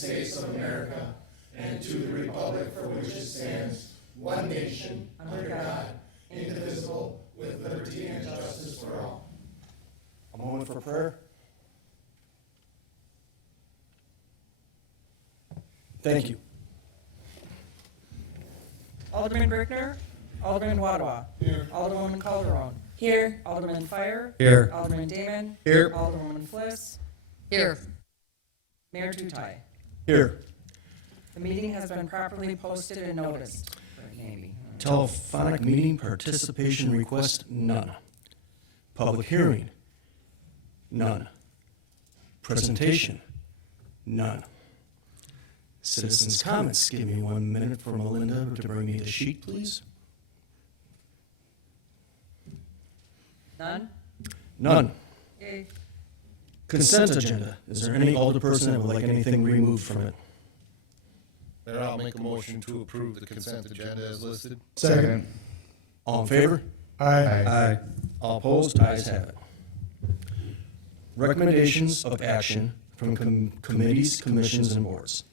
States of America and to the republic for which it stands, one nation, under God, indivisible, with liberty and justice for all. A moment for prayer. Thank you. Alderman Brickner. Alderman Wadwa. Here. Alderwoman Calderon. Here. Alderman Fire. Here. Alderman Damon. Here. Alderwoman Fliss. Here. Mayor Tutai. Here. The meeting has been properly posted and noticed. Maybe. Telephonic meeting participation request, none. Public hearing, none. Presentation, none. Citizens' comments, give me 1 minute for Melinda to bring me the sheet, please. None? None. Yay. Consent agenda, is there any alderperson that would like anything removed from it? Mayor, I'll make a motion to approve the consent agenda as listed. Second. All in favor? Aye. All opposed? Ayes have it. Recommendations of action from committees, commissions, and boards.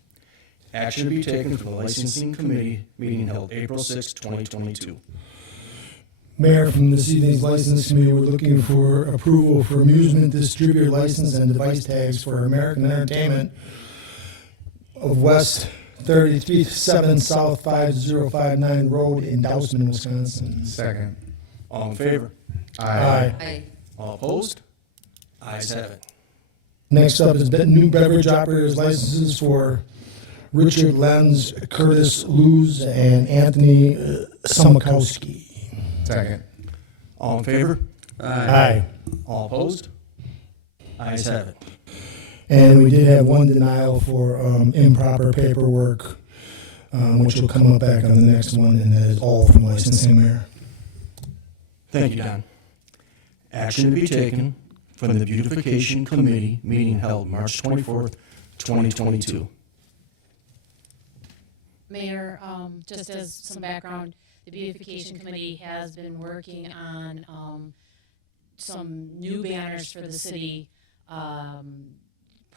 Action to be taken for the licensing committee meeting held April 6, 2022. Mayor, from this evening's license committee, we're looking for approval for amusement distributor license and device tags for American Entertainment of West 337 South 5059 Road in Dousman, Wisconsin. Second. All in favor? Aye. Aye. All opposed? Ayes have it. Next up is new beverage operators licenses for Richard Lenz, Curtis Luz, and Anthony Samakowski. Second. All in favor? Aye. All opposed? Ayes have it. And we did have one denial for improper paperwork, which will come up back on the next one, and that is all from licensing, Mayor. Thank you, Don. Action to be taken from the Beautification Committee meeting held March 24th, 2022. Mayor, just as some background, the Beautification Committee has been working on some new banners for the city,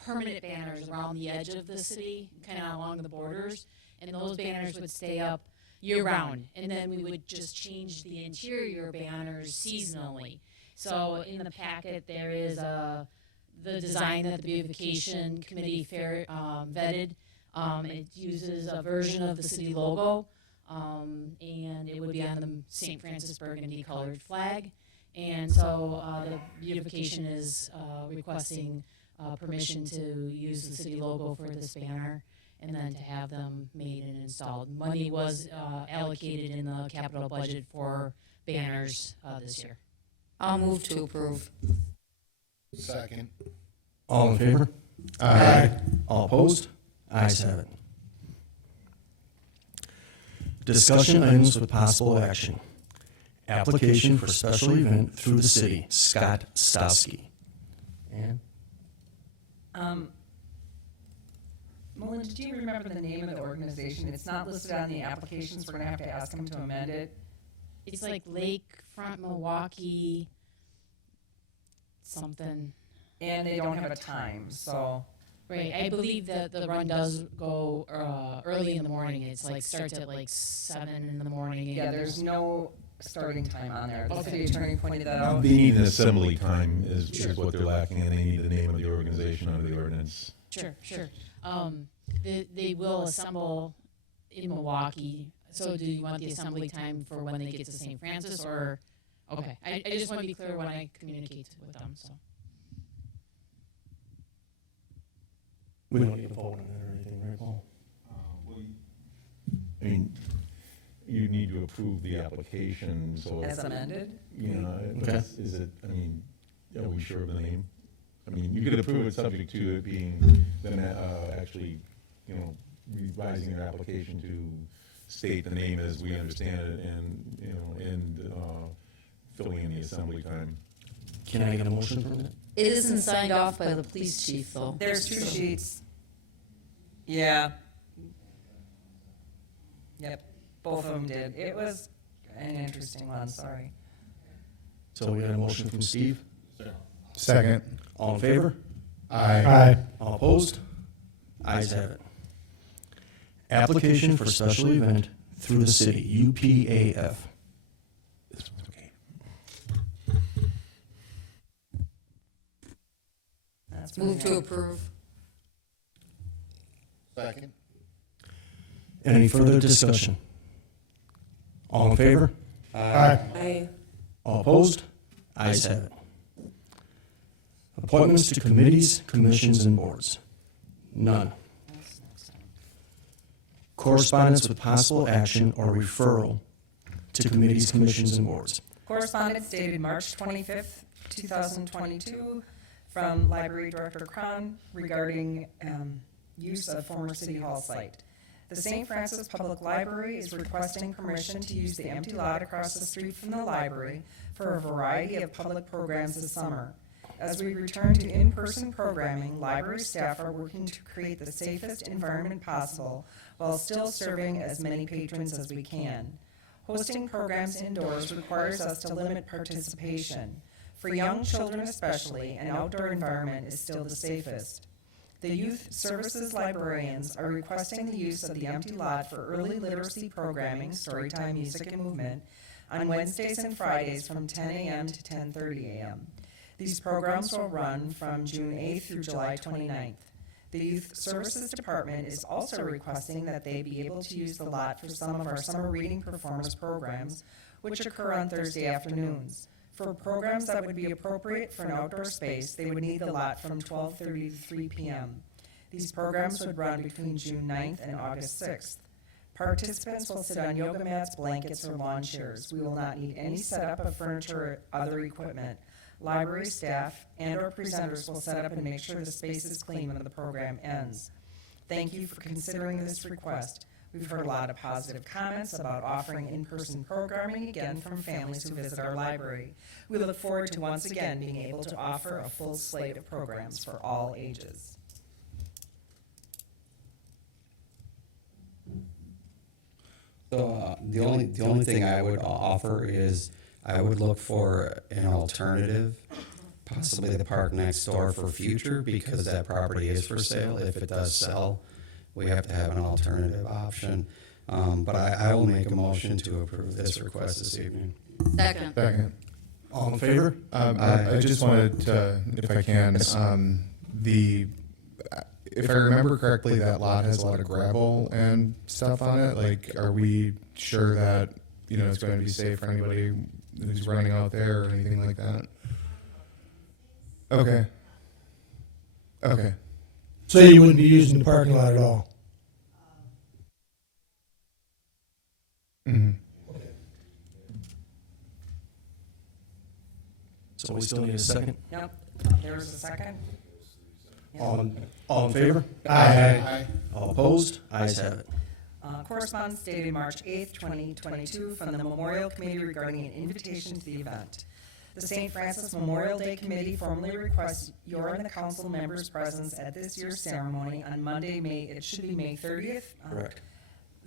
permanent banners around the edge of the city, kind of along the borders, and those banners would stay up year-round, and then we would just change the interior banners seasonally. So in the packet, there is the design that the Beautification Committee vetted. It uses a version of the city logo, and it would be on the St. Francis burgundy colored flag. And so the beautification is requesting permission to use the city logo for this banner and then to have them made and installed. Money was allocated in the capital budget for banners this year. I'll move to approve. Second. All in favor? Aye. All opposed? Ayes have it. Discussion items with possible action. Application for special event through the city. Scott Stowski. Ann? Melinda, do you remember the name of the organization? It's not listed on the applications. We're going to have to ask them to amend it. It's like Lakefront Milwaukee something. And they don't have a time, so. Right, I believe that the run does go early in the morning. It's like starts at like 7 in the morning. Yeah, there's no starting time on there. The Okay. city attorney pointed that out. They need an assembly time is what they're lacking, and they need the name of the organization under the ordinance. Sure. They will assemble in Milwaukee. So do you want the assembly time for when they get to St. Francis or? Okay, I just want to be clear when I communicate with them, so. We don't need to vote on it or anything, right, Paul? I mean, you need to approve the application, so. As amended? Okay. Is it, I mean, are we sure of the name? I mean, you could approve it subject to it being, then actually, revising your application to state the name as we understand it and filling in the assembly time. Can I get a motion from that? It isn't signed off by the police chief, though. There's two sheets. Yeah. Yep, both of them did. It was an interesting one, sorry. So we got a motion from Steve. Second. All in favor? Aye. Aye. All opposed? Ayes have it. Application for special event through the city, UPAF. This one's okay. That's Move pretty to good. approve. Second. Any further discussion? All in favor? Aye. Aye. All opposed? Ayes have it. Appointments to committees, commissions, and boards. None. Correspondence with possible action or referral to committees, commissions, and boards. Correspondence dated March 25th, 2022, from Library Director Cron regarding use of former City Hall site. The St. Francis Public Library is requesting permission to use the empty lot across the street from the library for a variety of public programs this summer. As we return to in-person programming, library staff are working to create the safest environment possible while still serving as many patrons as we can. Hosting programs indoors requires us to limit participation. For young children especially, an outdoor environment is still the safest. The Youth Services Librarians are requesting the use of the empty lot for early literacy programming, storytime, music, and movement on Wednesdays and Fridays from 10 a.m. to 10:30 a.m. These programs will run from June 8th through July 29th. The Youth Services Department is also requesting that they be able to use the lot for some of our summer reading performance programs, which occur on Thursday afternoons. For programs that would be appropriate for an outdoor space, they would need the lot from 12:30 to 3 p.m. These programs would run between June 9th and August 6th. Participants will sit on yoga mats, blankets, or lawn chairs. We will not need any setup of furniture or other equipment. Library staff and/or presenters will set up and make sure the space is clean when the program ends. Thank you for considering this request. We've heard a lot of positive comments about offering in-person programming again from families who visit our library. We look forward to once again being able to offer a full slate of programs for all ages. So the only thing I would offer is I would look for an alternative, possibly the park next door for future, because that property is for sale. If it does sell, we have to have an alternative option. But I will make a motion to approve this request this evening. Second. Second. All in favor? I just wanted to, if I can, if I remember correctly, that lot has a lot of gravel and stuff on it. Like, are we sure that, it's going to be safe for anybody who's running out there or anything like that? Okay. Okay. So you wouldn't be using the parking lot at all? Mm-hmm. So we still need a second? Yep, there's a second. Yep. All in favor? Aye. All opposed? Ayes have it. Correspondence dated March 8th, 2022, from the Memorial Committee regarding an invitation to the event. The St. Francis Memorial Day Committee formally requests your and the council members' presence at this year's ceremony on Monday, it should be May 30th. Correct.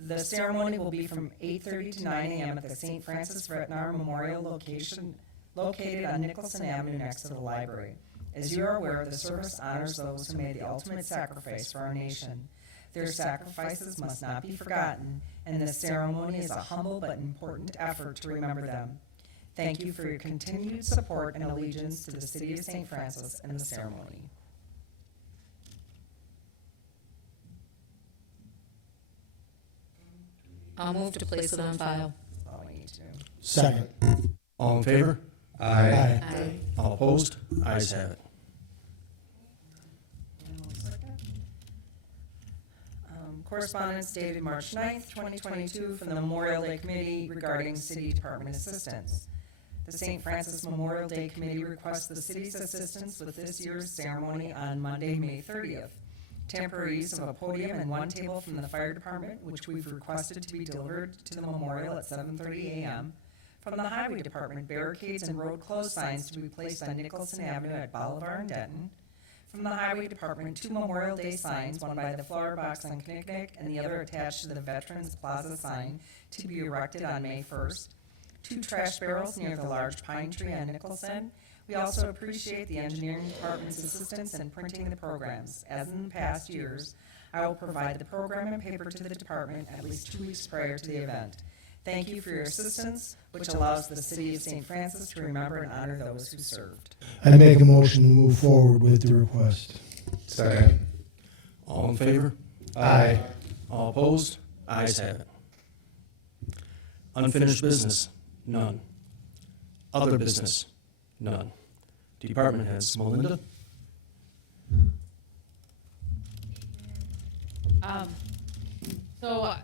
The ceremony will be from 8:30 to 9 a.m. at the St. Francis Retnar Memorial location located on Nicholson Avenue next to the library. As you are aware, the service honors those who made the ultimate sacrifice for our nation. Their sacrifices must not be forgotten, and this ceremony is a humble but important effort to remember them. Thank you for your continued support and allegiance to the City of St. Francis and the ceremony. I'll move to place it on file. That's all we need to do. Second. All in favor? Aye. Aye. All opposed? Ayes have it. Correspondence dated March 9th, 2022, from the Memorial Day Committee regarding City Department assistance. The St. Francis Memorial Day Committee requests the city's assistance with this year's ceremony on Monday, May 30th. Temporary use of a podium and one table from the fire department, which we've requested to be delivered to the memorial at 7:30 a.m. From the highway department, barricades and road closed signs to be placed on Nicholson Avenue at Bolivar and Denton. From the highway department, 2 Memorial Day signs, one by the flower box on Knickknack and the other attached to the Veterans Plaza sign, to be erected on May 1st. 2 trash barrels near the large pine tree on Nicholson. We also appreciate the engineering department's assistance in printing the programs. As in past years, I will provide the program and paper to the department at least 2 weeks prior to the event. Thank you for your assistance, which allows the City of St. Francis to remember and honor those who served. I make a motion to move forward with the request. Second. All in favor? Aye. All opposed? Ayes have it. Unfinished business? None. Other business? None. Department heads, Melinda?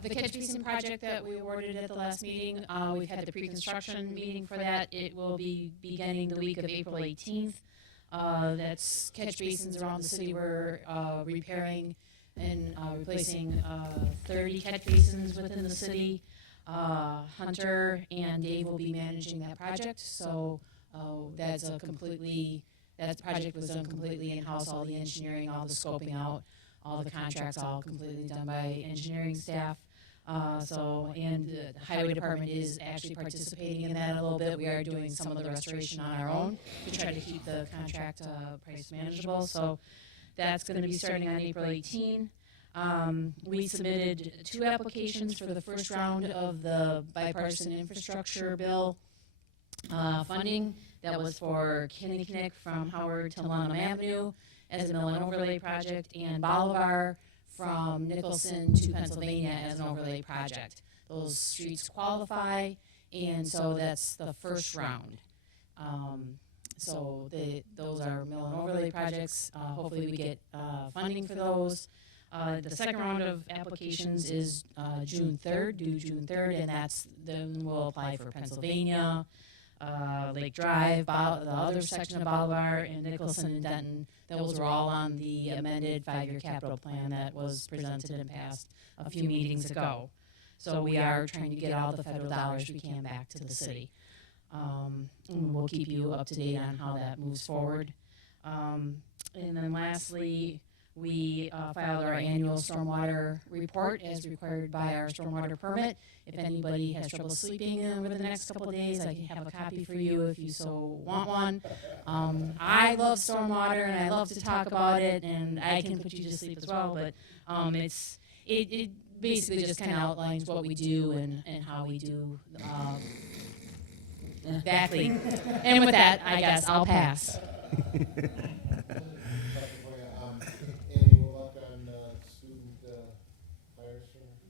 The catch basin project that we awarded at the last meeting, we've had the pre-construction meeting for that. It will be beginning the week of April 18th. That's catch basins around the city. We're repairing and replacing 30 catch basins within the city. Hunter and Dave will be managing that project, so that project was done completely in-house, all the engineering, all the scoping out, all the contracts, all completely done by engineering staff. And the highway department is actually participating in that a little bit. We are doing some of the restoration on our own to try to keep the contract price manageable. So that's going to be starting on April 18. We submitted 2 applications for the first round of the bipartisan infrastructure bill funding. That was for Kinnicknick from Howard to Lunham Avenue as a mill and overlay project, and Bolivar from Nicholson to Pennsylvania as an overlay project. Those streets qualify, and so that's the first round. Those are mill and overlay projects. Hopefully we get funding for those. The second round of applications is June 3rd, due June 3rd, and then we'll apply for Pennsylvania, Lake Drive, the other section of Bolivar, and Nicholson and Denton. Those were all on the amended 5-year capital plan that was presented and passed a few meetings ago. So we are trying to get all the federal dollars we can back to the city. And we'll keep you up to date on how that moves forward. And then lastly, we filed our annual stormwater report as required by our stormwater permit. If anybody has trouble sleeping over the next couple of days, I have a copy for you if you so want one. I love stormwater and I love to talk about it, and I can put you to sleep as well, but it basically just kind of outlines what we do and how we do exactly. And with that, I guess I'll pass.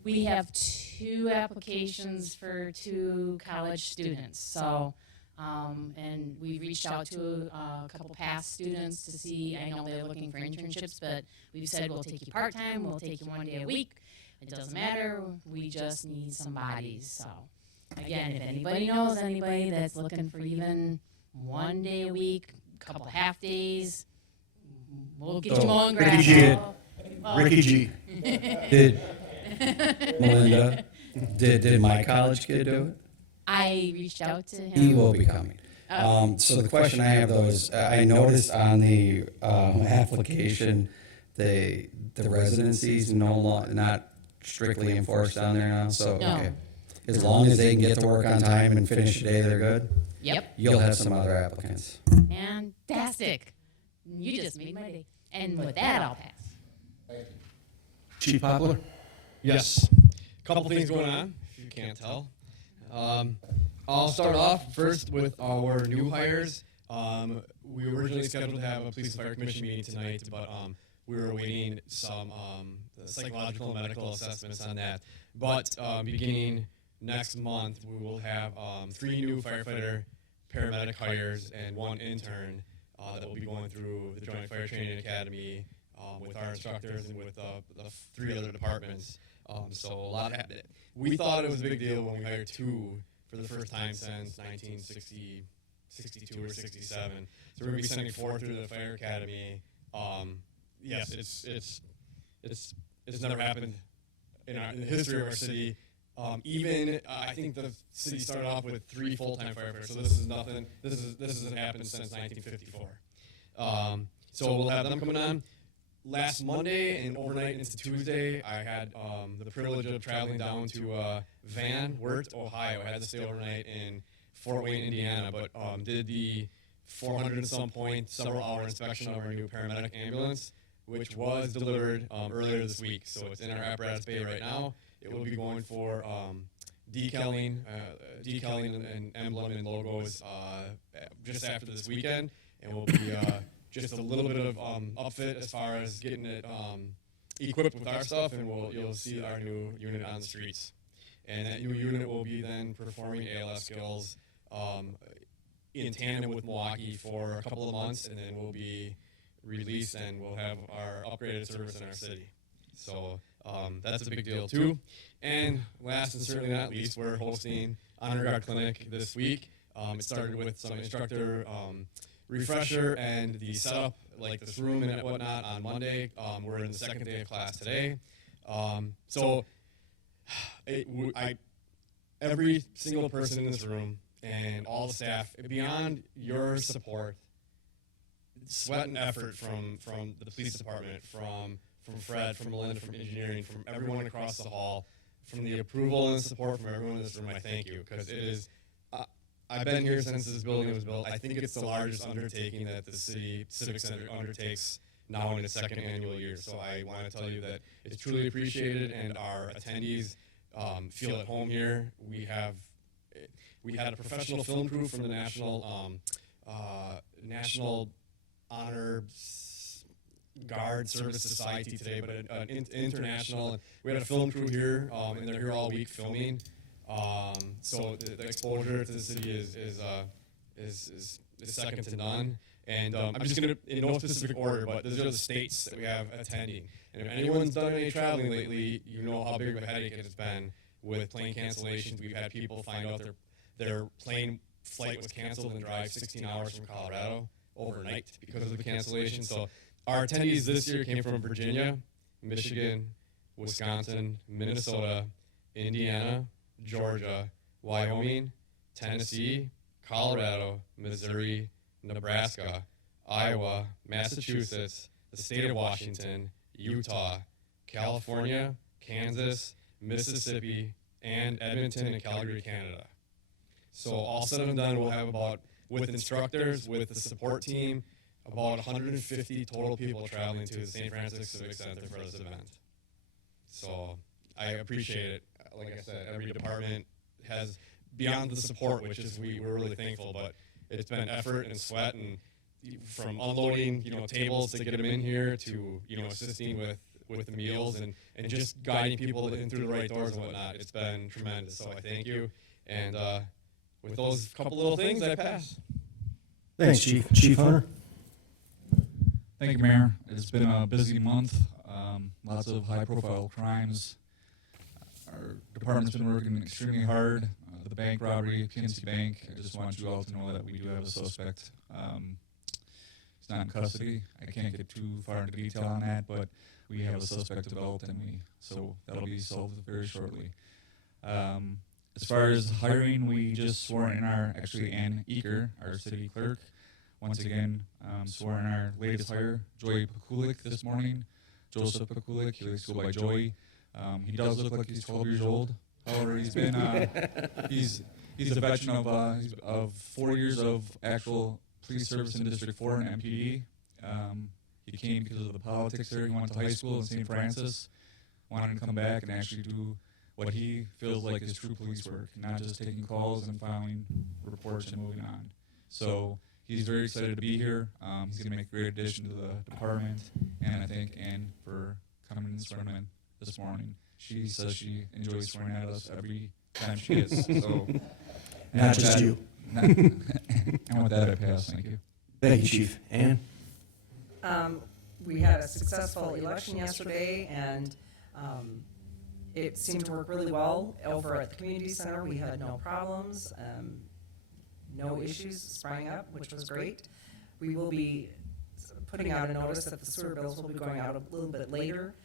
We have 2 applications for 2 college students. So, and we reached out to a couple past students to see, I know they're looking for internships, but we've said we'll take you part-time, we'll take you 1 day a week. It doesn't matter, we just need some bodies. So, again, if anybody knows anybody that's looking for even 1 day a week, a couple half days, we'll get you mowing grass. Ricky G. Melinda, did my college kid do it? I reached out to him. He will be coming. So the question I have though is, I noticed on the application, the residencies not strictly enforced down there now. So No. okay, as long as they can get to work on time and finish the day, they're good. Yep. You'll have some other applicants. Fantastic. You just made my day. And with that, I'll pass. Chief Poplar? Yes. Couple things going on, if you can't tell. I'll start off first with our new hires. We were originally scheduled to have a police and fire commission meeting tonight, but we were awaiting some psychological and medical assessments on that. But beginning next month, we will have 3 new firefighter paramedic hires and 1 intern that will be going through the Joint Fire Training Academy with our instructors and with the 3 other departments. So a lot happened. We thought it was a big deal when we hired 2 for the first time since 1962 or 67. So we're going to be sending 4 through the fire academy. Yes, it's never happened in the history of our city. I think the city started off with 3 full-time firefighters. So this is nothing. This hasn't happened since 1954. So we'll have them coming on. Last Monday and overnight into Tuesday, I had the privilege of traveling down to Van Wert, Ohio. I had to stay overnight in Fort Wayne, Indiana, but did the 400 and some point, several hour inspection of our new paramedic ambulance, which was delivered earlier this week. So it's in our apparatus bay right now. It will be going for decaling and emblem and logos just after this weekend, and we'll be just a little bit of upfit as far as getting it equipped with our stuff, and you'll see our new unit on the streets. And that new unit will be then performing ALS skills in tandem with Milwaukee for a couple of months, and then we'll be released and we'll have our upgraded service in our city. So that's a big deal too. And last and certainly not least, we're hosting Honor Guard Clinic this week. It started with some instructor refresher and the setup, like this room and whatnot, on Monday. We're in the second day of class today. Every single person in this room and all the staff, beyond your support, sweat and effort from the police department, from Fred, from Melinda, from engineering, from everyone across the hall, from the approval and support from everyone in this room, I thank you, because it is, I've been here since this building was built. I think it's the largest undertaking that the City Civic Center undertakes now in its second annual year. So I want to tell you that it's truly appreciated, and our attendees feel at home here. We had a professional film crew from the National Honor Guard Service Society today, but an international. We had a film crew here, and they're here all week filming. So the exposure to the city is second to none. And I'm just going to, in no specific order, but these are the states that we have attending. And if anyone's done any traveling lately, you know how big of a headache it has been with plane cancellations. We've had people find out their plane flight was canceled and drive 16 hours from Colorado overnight because of the cancellation. So our attendees this year came from Virginia, Michigan, Wisconsin, Minnesota, Indiana, Georgia, Wyoming, Tennessee, Colorado, Missouri, Nebraska, Iowa, Massachusetts, the state of Washington, Utah, California, Kansas, Mississippi, and Edmonton and Calgary, Canada. So all said and done, we'll have about, with instructors, with the support team, about 150 total people traveling to the St. Francis Civic Center for this event. So I appreciate it. Like I said, every department has, beyond the support, which is we're really thankful, but it's been effort and sweat, and from unloading, tables to get them in here to, assisting with the meals and just guiding people in through the right doors and whatnot. It's been tremendous. So I thank you. And with those couple little things, I pass. Thanks, Chief. Chief Hunter? Thank you, Mayor. It's been a busy month. Lots of high-profile crimes. Our department's been working extremely hard. The bank robbery, Kinsey Bank, I just want you all to know that we do have a suspect. He's not in custody. I can't get too far into detail on that, but we have a suspect developed, so that'll be solved very shortly. As far as hiring, we just swore in Ann Eaker, our city clerk, once again swore in our latest hire, Joey Pekulik, this morning. Joseph Pekulik, he likes to go by Joey. He does look like he's 12 years old. However, he's been he's a veteran of 4 years of actual police service in District 4 and MPD. He came because of the politics there. He went to high school in St. Francis, wanted to come back and actually do what he feels like is true police work, not just taking calls and filing reports and moving on. So he's very excited to be here. He's going to make a great addition to the department, and I thank Ann for coming and swearing in this morning. She says she enjoys swearing at us every time she is. So, Not just you. And with that, I pass. Thank you. Thank you, Chief. Ann? We had a successful election yesterday, and it seemed to work really well over at the community center. We had no problems, no issues sprang up, which was great. We will be putting out a notice that the sewer bills will be going out a little bit later,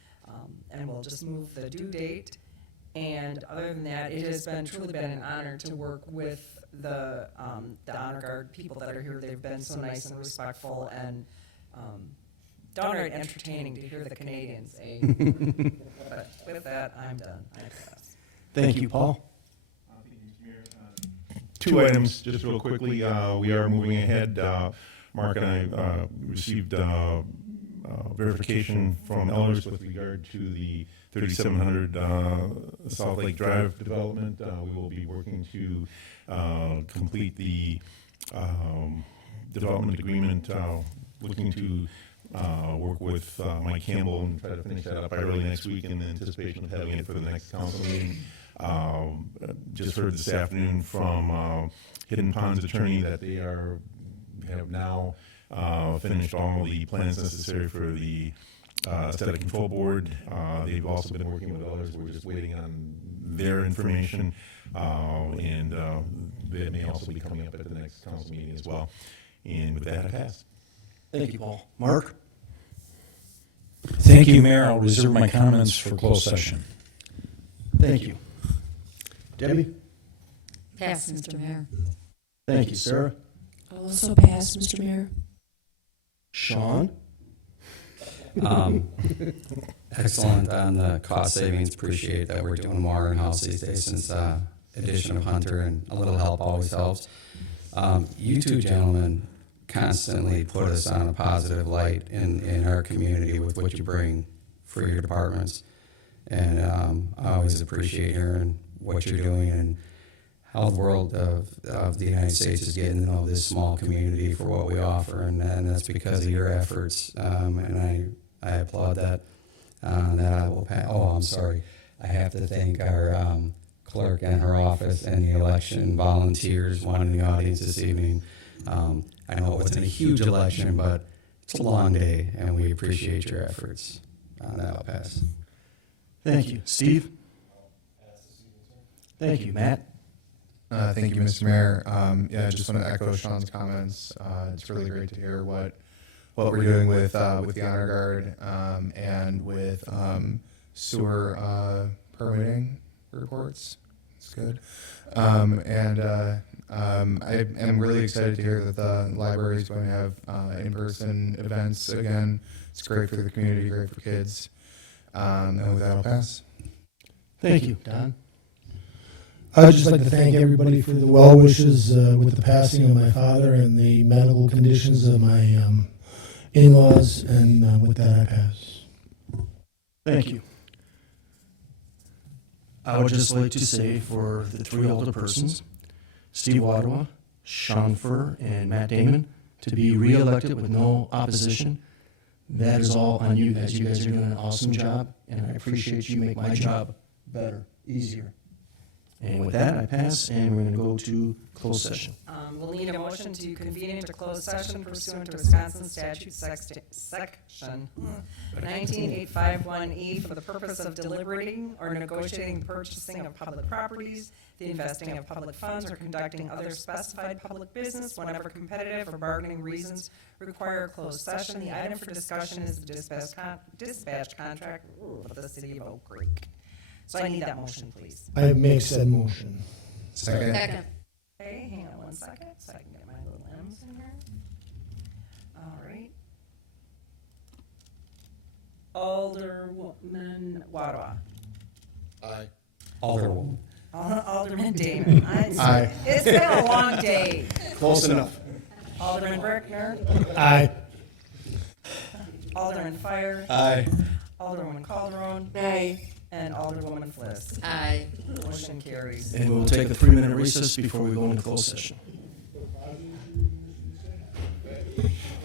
and we'll just move the due date. And other than that, it has truly been an honor to work with the Honor Guard people that are here. They've been so nice and respectful, and downright entertaining to hear the Canadians say. But with that, I'm done. I pass. Thank you, Paul. Two items, just real quickly. We are moving ahead. Mark and I received verification from Ellers with regard to the 3700 South Lake Drive development. We will be working to complete the development agreement, looking to work with Mike Campbell and try to finish that up by early next week in anticipation of having it for the next council meeting. Just heard this afternoon from Hidden Ponds attorney that they have now finished all the plans necessary for the aesthetic control board. They've also been working with others. We're just waiting on their information, and they may also be coming up at the next council meeting as well. And with that, I pass. Thank you, Paul. Mark? Thank you, Mayor. I'll reserve my comments for closed session. Thank you. Debbie? Pass, Mr. Mayor. Thank you. Sarah? I'll also pass, Mr. Mayor. Sean? Excellent on the cost savings. Appreciate that we're doing more in-house these days since addition of Hunter, and a little help always helps. You two gentlemen constantly put us on a positive light in our community with what you bring for your departments. And I always appreciate hearing what you're doing and how the world of the United States is getting to know this small community for what we offer. And that's because of your efforts. And I applaud that. That I will pass. Oh, I'm sorry. I have to thank our clerk and her office and the election volunteers, one in the audience this evening. I know it wasn't a huge election, but it's a long day, and we appreciate your efforts. That I'll pass. Thank you. Steve? Thank you. Matt? Thank you, Mr. Mayor. Yeah, I just want to echo Sean's comments. It's really great to hear what we're doing with the Honor Guard and with sewer permitting reports. It's good. I am really excited to hear that the library is going to have in-person events again. It's great for the community, great for kids. And with that, I'll pass. Thank you. Don? I'd just like to thank everybody for the well wishes with the passing of my father and the medical conditions of my in-laws, and with that, I pass. Thank you. I would just like to say for the three older persons, Steve Ottawa, Sean Furr, and Matt Damon, to be reelected with no opposition. That is all on you guys. You guys are doing an awesome job, and I appreciate you make my job better, easier. And with that, I pass, and we're going to go to closed session. We'll need a motion to convene into closed session pursuant to Wisconsin statute section 19851E for the purpose of deliberating or negotiating the purchasing of public properties, the investing of public funds, or conducting other specified public business whenever competitive or bargaining reasons require a closed session. The item for discussion is the dispatch contract with the city of Oak Creek. So I need that motion, please. I make said motion. Second. Second. Okay, hang on one second so I can get my little M's in here. All right. Alderwoman Waddwa. Aye. Alderwoman. Alderman Damon. Aye. It's been a long day. Close enough. Alderman Brickner. Aye. Alderman Fire. Aye. Alderwoman Calderon. Aye. And Alderwoman Fliss. Aye. Motion carries. And we'll take a 3-minute recess before we go into closed session.